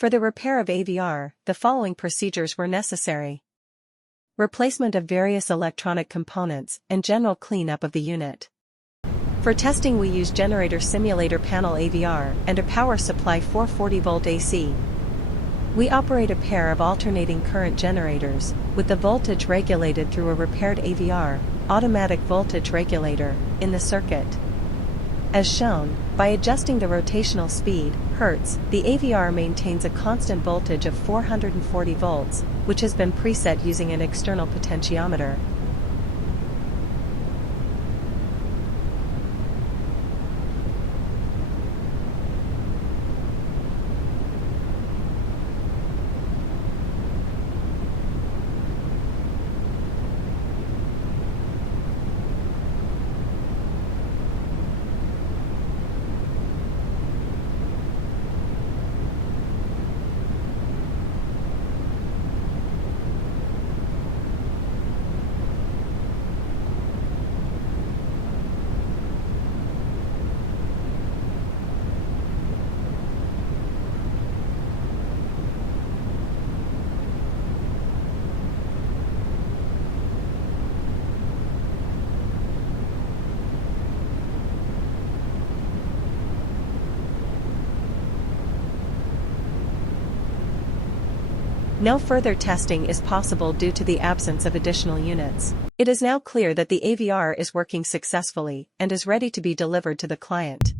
For the repair of AVR, the following procedures were necessary. Replacement of various electronic components and general cleanup of the unit. For testing we use generator simulator panel AVR and a power supply 440-volt AC. We operate a pair of alternating current generators, with the voltage regulated through a repaired AVR, automatic voltage regulator, in the circuit. As shown, by adjusting the rotational speed, Hertz, the AVR maintains a constant voltage of 440 volts, which has been preset using an external potentiometer. No further testing is possible due to the absence of additional units. It is now clear that the AVR is working successfully and is ready to be delivered to the client.